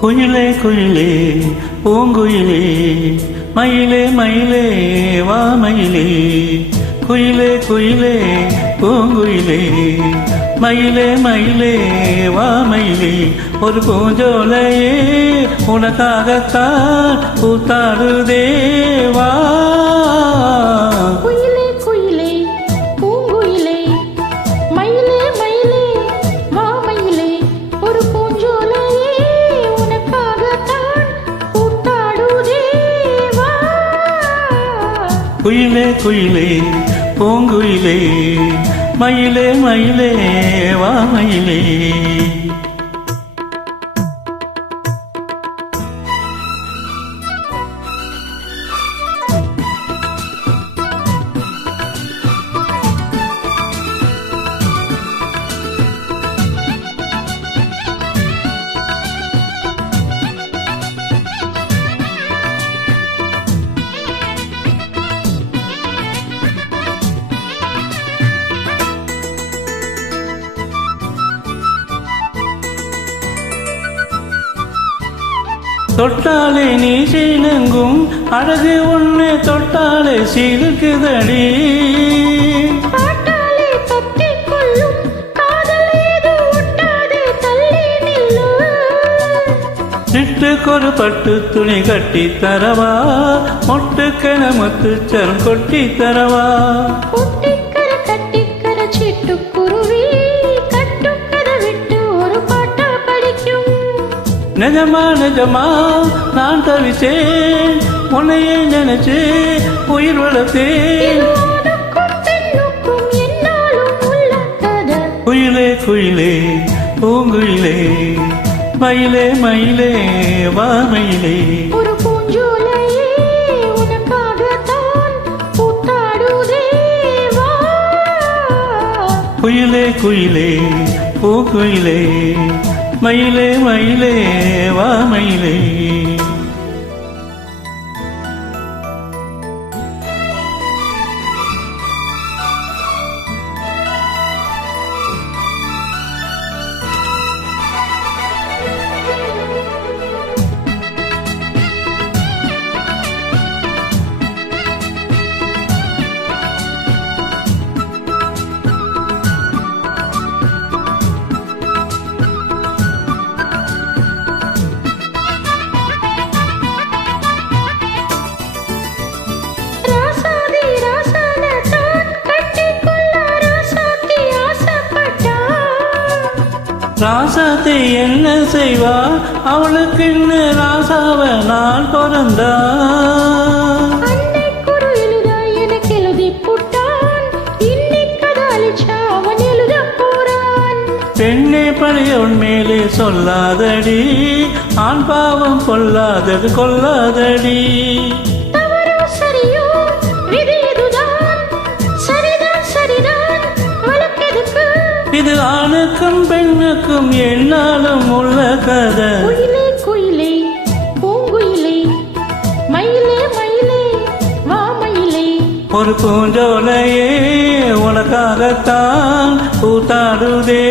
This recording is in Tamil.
குயிலே குயிலே பூங்குயிலே மயிலே மயிலே வா மயிலே குயிலே குயிலே பூங்குயிலே மயிலே மயிலே வா மயிலே ஒரு பூஞ்சோலையே உனக்காகத்தான் பூத்தாடுதே வா. குயிலே குயிலே பூங்குயிலே மயிலே மயிலே வா மயிலே. தொட்டாலே நீ சீனங்கும் அழகு ஒண்ணு தொட்டாலே சீலுக்குதடி. சிட்டுக்கொரு பட்டு துணி கட்டி தரவா மொட்டுக்கென முத்துச்சரம் கொட்டி தரவா. நிஜமா நிஜமா நான் தவிச்சேன் உன்னையே நினைச்சு உயிர் வளர்த்தேன். குயிலே குயிலே பூங்குயிலே மயிலே மயிலே வா மயிலே. ஒரு பூஞ்சோலையே உனக்காகத்தான் பூத்தாடுதே வா. குயிலே குயிலே பூங்குயிலே மயிலே மயிலே வா மயிலே. ராசாத்தை என்ன செய்வா அவளுக்கு இன்னும் ராசாவ நான் பிறந்தா. பெண்ணே பழைய உண்மையிலே சொல்லாதடி ஆண் பாவம் கொல்லாதது கொல்லாதடி. இது ஆணுக்கும் பெண்ணுக்கும் என்னாலும் உள்ள கதை. குயிலே குயிலே பூங்குயிலே மயிலே மயிலே வா மயிலே. ஒரு பூஞ்சோலையே உனக்காகத்தான் பூத்தாடுதே